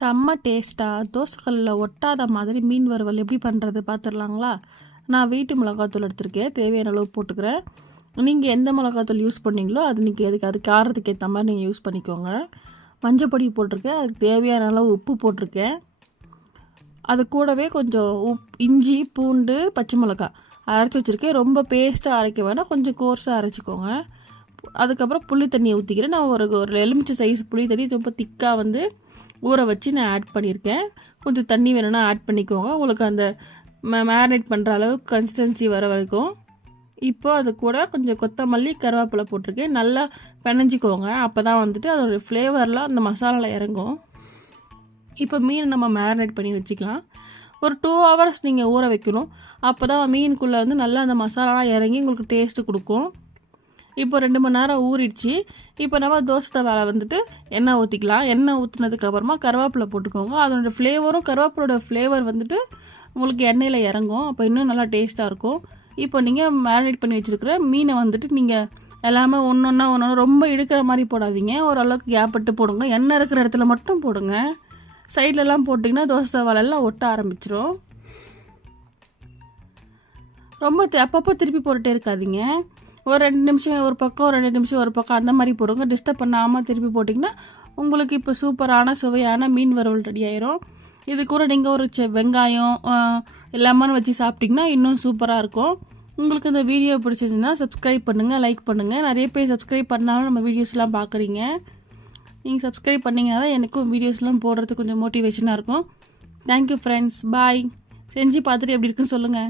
செம்ம டேஸ்ட்டாக தோசைக்கல்லில் ஒட்டாத மாதிரி மீன் வறுவல் எப்படி பண்ணுறது பார்த்துடலாங்களா? நான் வீட்டு மிளகாத்தூள் எடுத்திருக்கேன், தேவையான அளவு போட்டுக்கிறேன். நீங்கள் எந்த மிளகாத்தூள் யூஸ் பண்ணீங்களோ அது நீங்கள் அது காரத்துக்கு ஏற்ற மாதிரி நீங்கள் யூஸ் பண்ணிக்கோங்க. மஞ்சப்பொடி போட்டிருக்கேன், அதுக்கு தேவையான அளவு உப்பு போட்டிருக்கேன். அது கூடவே கொஞ்சம் இஞ்சி பூண்டு பச்சை மிளகாய் அரைச்சி வச்சுருக்கேன். ரொம்ப பேஸ்ட்டாக அரைக்க வேணாம், கொஞ்சம் கோர்ஸாக அரைச்சிக்கோங்க. அதுக்கப்புறம் புளி தண்ணியை ஊற்றிக்கிறேன். நான் ஒரு எலுமிச்சை சைஸ் புளி தண்ணி ரொம்ப திக்காக ஊற வச்சு நான் ஆட் பண்ணியிருக்கேன். கொஞ்சம் தண்ணி வேணும்னா ஆட் பண்ணிக்கோங்க, உங்களுக்கு அந்த மேரினேட் பண்ணுற அளவுக்கு கன்சிஸ்டன்சி வர வரைக்கும். இப்போ அது கூட கொஞ்சம் கொத்தமல்லி கருவேப்பிலை போட்டிருக்கேன். நல்லா பிணைஞ்சிக்கோங்க, அப்போ தான் அதோடய ஃப்ளேவர்லாம் அந்த மசாலாவில் இறங்கும். இப்போ மீன் நம்ம மேரினேட் பண்ணி வச்சுக்கலாம். ஒரு 2 hours நீங்கள் ஊற வைக்கணும், அப்போ தான் மீனுக்குள்ளே நல்லா அந்த மசாலாலாம் இறங்கி உங்களுக்கு டேஸ்ட்டு கொடுக்கும். இப்போ 2 மணி நேரம் ஊறிடுச்சு. இப்போ நம்ம தோசை தவாவில் எண்ணெய் ஊற்றிக்கலாம். எண்ணெய் ஊற்றினதுக்கப்புறமா கருவேப்பிலை போட்டுக்கோங்க. அதோட ஃப்ளேவரும் கருவேப்பிலோட ஃப்ளேவர் உங்களுக்கு எண்ணெயில் இறங்கும், அப்போ இன்னும் நல்லா டேஸ்ட்டாக இருக்கும். இப்போ நீங்கள் மேரினேட் பண்ணி வச்சுருக்கிற மீனை நீங்கள் எல்லாமே ஒன்று ரொம்ப இழுக்கிற மாதிரி போடாதீங்க, ஓரளவுக்கு கேப் விட்டு போடுங்க. எண்ணெய் இருக்கிற இடத்துல மட்டும் போடுங்க. சைட்லலாம் போட்டிங்கன்னா தோசை தவாலெல்லாம் ஒட்ட ஆரம்பிச்சிடும். ரொம்ப அப்பப்போ திருப்பி போட்டுகிட்டே இருக்காதீங்க. ஒரு 2 நிமிஷம் ஒரு பக்கம், 2 நிமிஷம் ஒரு பக்கம், அந்த மாதிரி போடுங்க. டிஸ்டர்ப் பண்ணாமல் திருப்பி போட்டிங்கன்னா உங்களுக்கு இப்போ சூப்பரான சுவையான மீன் வறுவல் ரெடி ஆயிரும். இது கூட நீங்கள் ஒரு வெங்காயம் லெமன் வச்சு சாப்பிட்டிங்கன்னா இன்னும் சூப்பராக இருக்கும். உங்களுக்கு இந்த வீடியோ பிடிச்சிருந்துன்னா சப்ஸ்கிரைப் பண்ணுங்கள், லைக் பண்ணுங்கள். நிறைய பேர் சப்ஸ்கிரைப் பண்ணாமல் நம்ம வீடியோஸ்லாம் பார்க்குறீங்க. நீங்கள் சப்ஸ்கிரைப் பண்ணிங்கன்னா தான் எனக்கும் வீடியோஸ்லாம் போடுறதுக்கு கொஞ்சம் மோட்டிவேஷனாக இருக்கும். தேங்க்யூ ஃப்ரெண்ட்ஸ், பாய். செஞ்சு பார்த்துட்டு எப்படி இருக்குன்னு சொல்லுங்கள்.